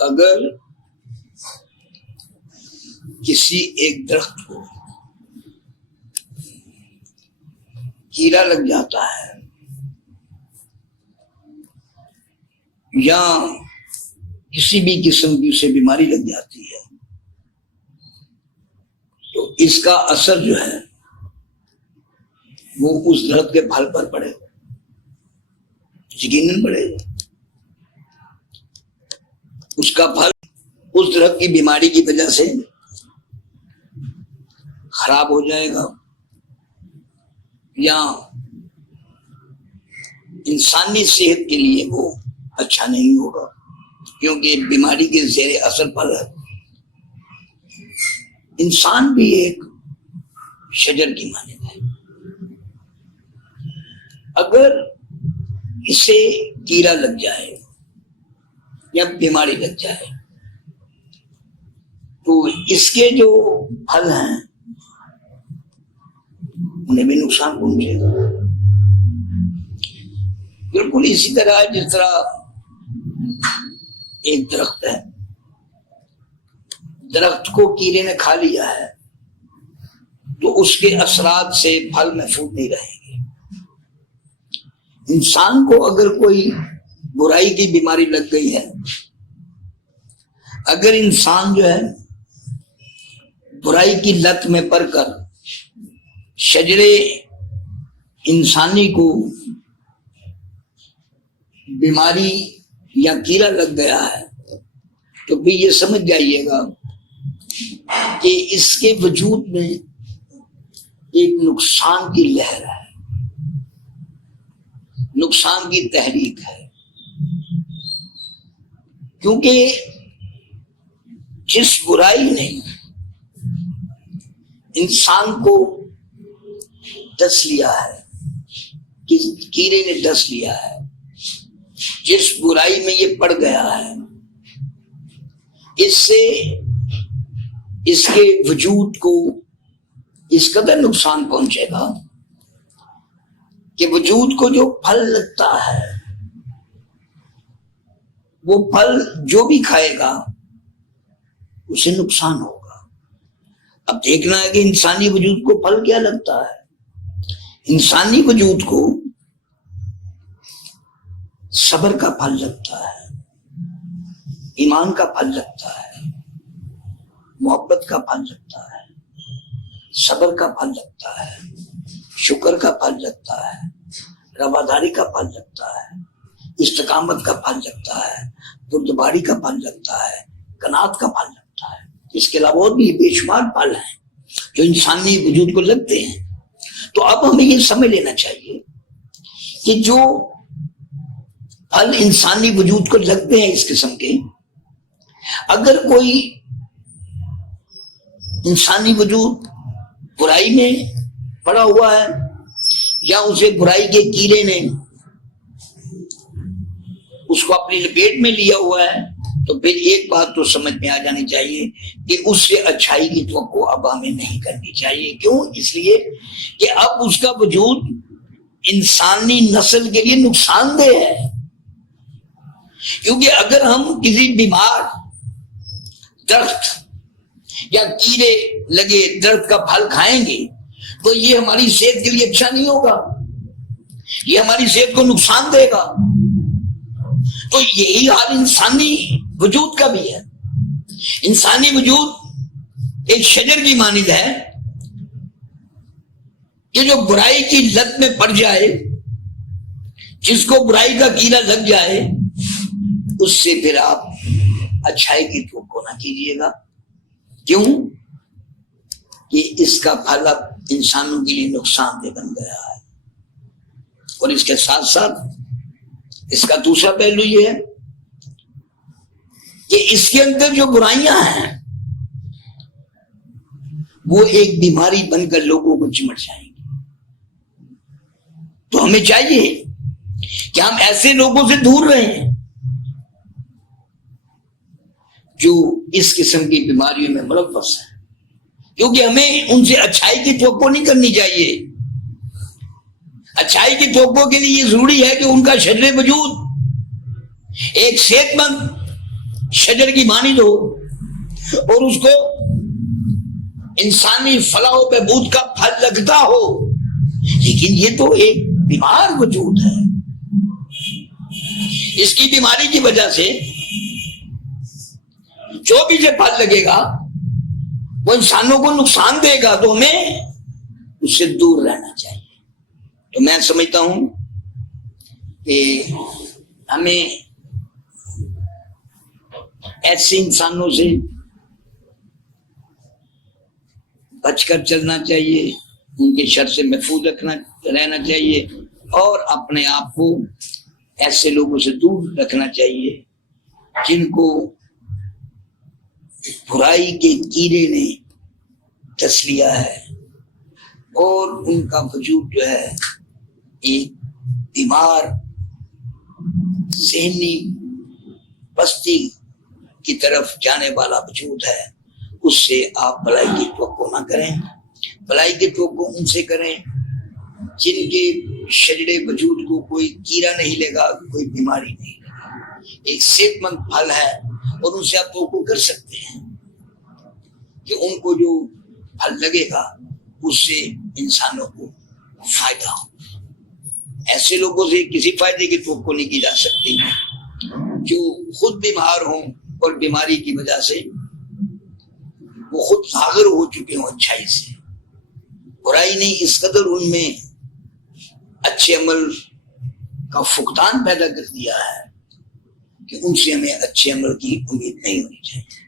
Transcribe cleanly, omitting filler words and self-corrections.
اگر کسی ایک درخت کو کیڑا لگ جاتا ہے یا کسی بھی قسم کی اسے بیماری لگ جاتی ہے تو اس کا اثر جو ہے وہ اس درخت کے پھل پر پڑے گا، یقیناً پڑے گا۔ اس کا پھل اس درخت کی بیماری کی وجہ سے خراب ہو جائے گا یا انسانی صحت کے لیے وہ اچھا نہیں ہوگا، کیونکہ بیماری کے زیر اثر پر ہے۔ انسان بھی ایک شجر کی مانند ہے، اگر اسے کیڑا لگ جائے یا بیماری لگ جائے تو اس کے جو پھل ہیں انہیں بھی نقصان پہنچے گا۔ بالکل اسی طرح جس طرح ایک درخت ہے، درخت کو کیڑے نے کھا لیا ہے تو اس کے اثرات سے پھل محفوظ نہیں رہیں گے۔ انسان کو اگر کوئی برائی کی بیماری لگ گئی ہے، اگر انسان جو ہے برائی کی لت میں پڑ کر شجرے انسانی کو بیماری یا کیڑا لگ گیا ہے تو بھی یہ سمجھ جائیے گا کہ اس کے وجود میں ایک نقصان کی لہر ہے، نقصان کی تحریک ہے، کیونکہ جس برائی نے انسان کو ڈس لیا ہے، کیڑے نے ڈس لیا ہے، جس برائی میں یہ پڑ گیا ہے، اس سے اس کے وجود کو اس قدر نقصان پہنچے گا کہ وجود کو جو پھل لگتا ہے وہ پھل جو بھی کھائے گا اسے نقصان ہوگا۔ اب دیکھنا ہے کہ انسانی وجود کو پھل کیا لگتا ہے۔ انسانی وجود کو صبر کا پھل لگتا ہے، ایمان کا پھل لگتا ہے، محبت کا پھل لگتا ہے، صبر کا پھل لگتا ہے، شکر کا پھل لگتا ہے، رواداری کا پھل لگتا ہے، استقامت کا پھل لگتا ہے، بردباری کا پھل لگتا ہے، قناعت کا پھل لگتا ہے۔ اس کے علاوہ اور بھی بے شمار پھل ہیں جو انسانی وجود کو لگتے ہیں۔ تو اب ہمیں یہ سمجھ لینا چاہیے کہ جو پھل انسانی وجود کو لگتے ہیں اس قسم کے، اگر کوئی انسانی وجود برائی میں پڑا ہوا ہے یا اسے برائی کے کیڑے نے اس کو اپنی لپیٹ میں لیا ہوا ہے، تو پھر ایک بات تو سمجھ میں آ جانی چاہیے کہ اس سے اچھائی کی توقع اب ہمیں نہیں کرنی چاہیے۔ کیوں؟ اس لیے کہ اب اس کا وجود انسانی نسل کے لیے نقصان دہ ہے، کیونکہ اگر ہم کسی بیمار درخت یا کیڑے لگے درخت کا پھل کھائیں گے تو یہ ہماری صحت کے لیے اچھا نہیں ہوگا، یہ ہماری صحت کو نقصان دے گا۔ تو یہی حال انسانی وجود کا بھی ہے۔ انسانی وجود ایک شجر کی مانند ہے کہ جو برائی کی لت میں پڑ جائے، جس کو برائی کا کیڑا لگ جائے، اس سے پھر آپ اچھائی کی توقع نہ کیجیے گا۔ کیوں؟ کہ اس کا پھل اب انسانوں کے لیے نقصان دہ بن گیا ہے۔ اور اس کے ساتھ ساتھ اس کا دوسرا پہلو یہ ہے کہ اس کے اندر جو برائیاں ہیں وہ ایک بیماری بن کر لوگوں کو چمٹ جائیں گی۔ تو ہمیں چاہیے کہ ہم ایسے لوگوں سے دور رہیں جو اس قسم کی بیماریوں میں ملوث ہیں، کیونکہ ہمیں ان سے اچھائی کی توقع نہیں کرنی چاہیے۔ اچھائی کی توقع کے لیے یہ ضروری ہے کہ ان کا شجر وجود ایک صحت مند شجر کی مانند ہو اور اس کو انسانی فلاح و بہبود کا پھل لگتا ہو، لیکن یہ تو ایک بیمار وجود ہے. اس کی بیماری کی وجہ سے جو بھی سے پھل لگے گا وہ انسانوں کو نقصان دے گا، تو ہمیں اس سے دور رہنا چاہیے. تو میں سمجھتا ہوں کہ ہمیں ایسے انسانوں سے بچ کر چلنا چاہیے، ان کے شر سے محفوظ رہنا چاہیے، اور اپنے آپ کو ایسے لوگوں سے دور رکھنا چاہیے جن کو برائی کے کیڑے نے ڈس لیا ہے اور ان کا وجود جو ہے ایک بیمار ذہنی پستی کی طرف جانے والا وجود ہے. اس سے آپ بھلائی کی توقع نہ کریں. بھلائی کی توقع ان سے کریں جن کے شجرے وجود کو کوئی کیڑا نہیں لگا، کوئی بیماری نہیں لگا، ایک صحت مند پھل ہے، اور ان سے آپ توقع کر سکتے ہیں کہ ان کو جو پھل لگے گا اس سے انسانوں کو فائدہ ہو. ایسے لوگوں سے کسی فائدے کی توقع نہیں کی جا سکتی جو خود بیمار ہوں اور بیماری کی وجہ سے وہ خود ظاہر ہو چکے ہوں اچھائی سے. برائی نے اس قدر ان میں اچھے عمل کا فقدان پیدا کر دیا ہے کہ ان سے ہمیں اچھے عمل کی امید نہیں ہونی چاہیے.